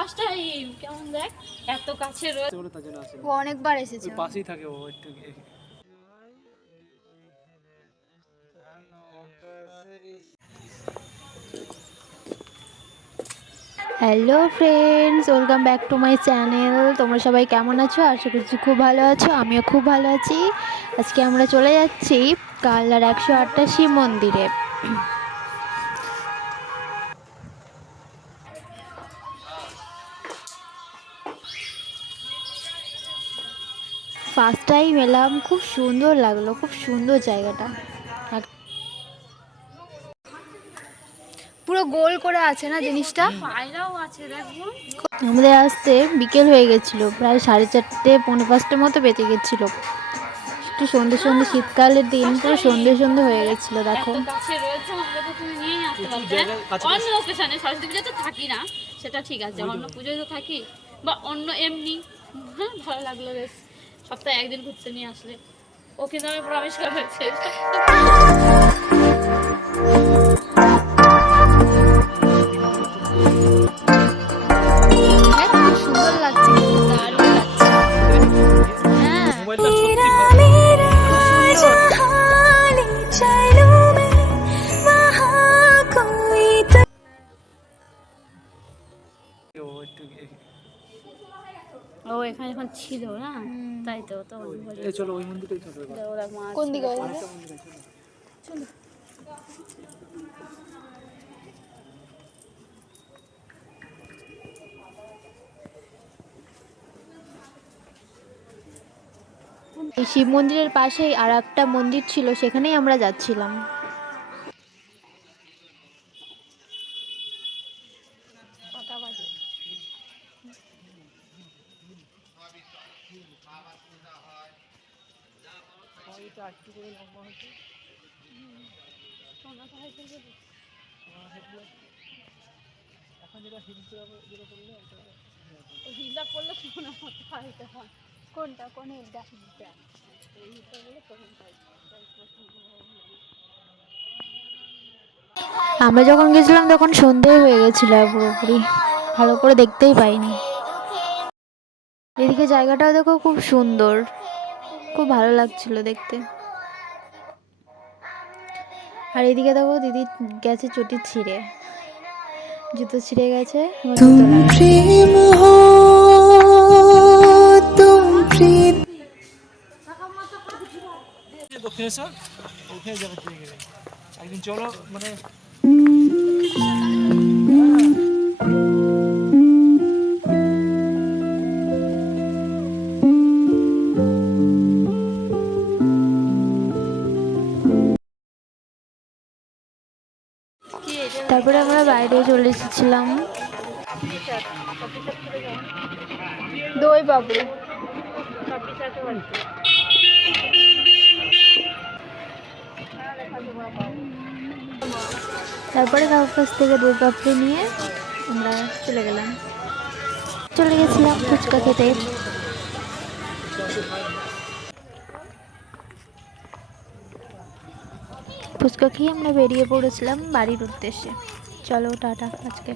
First time কেমন দেখ এত কাছে রয়েছে বলে তার জন্য আসে ও অনেকবার এসেছে ওই পাশেই থাকে ও একটু hello friends, welcome back to my channel. তোমরা সবাই কেমন আছো? আশা করছি খুব ভালো আছো। আমিও খুব ভালো আছি। আজকে আমরা চলে যাচ্ছি কালনার 108টা শিব মন্দিরে। ফার্স্ট টাইম এলাম, খুব সুন্দর লাগলো, খুব সুন্দর জায়গাটা। পুরো গোল করে আছে না জিনিসটা। পায়রাও আছে দেখো। আমাদের আসতে বিকেল হয়ে গেছিলো, প্রায় 4:30 পৌনে 5টার মতো বেঁচে গেছিলো। একটু সন্ধ্যে সন্ধ্যে, শীতকালের দিন, পুরো সন্ধ্যে সন্ধ্যে হয়ে গেছিল। দেখো এত কাছে রয়েছে, আমাকে তো তুমি নিয়ে আসতে পারতে। অন্য লোকেশনে সরস্বতী পুজো তো থাকি না, সেটা ঠিক আছে, অন্য পুজোয় তো থাকি, বা অন্য এমনি। হ্যাঁ, ভালো লাগলো বেশ। সপ্তাহে একদিন ঘুরতে নিয়ে আসলে ওকে তো আমি প্রমিস করেছি। খুব সুন্দর লাগছে, দারুণ লাগছে। হ্যাঁ, মোবাইলটা সত্যি ভালো ও একটু ও এখানে যখন ছিল না, তাই তো তো এই চলো ওই মন্দিরেই চলো এবার ওরা মাছ কোন দিকে? আরেকটা মন্দিরে চলো এই শিব মন্দিরের পাশেই আর একটা মন্দির ছিল, সেখানেই আমরা যাচ্ছিলাম। এটা একটু করে লম্বা হচ্ছে এখন যেটা যেটা করলে হিলটা করলে মনে হতে পারতে হয়। কোনটা? কোন হিলটা? এই হিলটা বলে তখন পাই। আমরা যখন গেছিলাম তখন সন্ধে হয়ে গেছিল, পুরোপুরি ভালো করে দেখতেই পাইনি। এদিকে জায়গাটাও দেখো, খুব সুন্দর, খুব ভালো লাগছিল দেখতে। আর এদিকে দেখো, দিদি গেছে চটি ছিঁড়ে, জুতো ছিঁড়ে গেছে। দক্ষিণেশ্বর ওখানে যাবে একদিন চলো মানে তারপরে আমরা বাইরে চলে এসেছিলাম। দই পাপড়ি, তারপরে কারোর কাছ থেকে দই পাপড়ি নিয়ে আমরা চলে গেছিলাম ফুচকা খেতে। ফুচকা খেয়ে আমরা বেরিয়ে পড়েছিলাম বাড়ির উদ্দেশ্যে। চলো টাটা আজকে।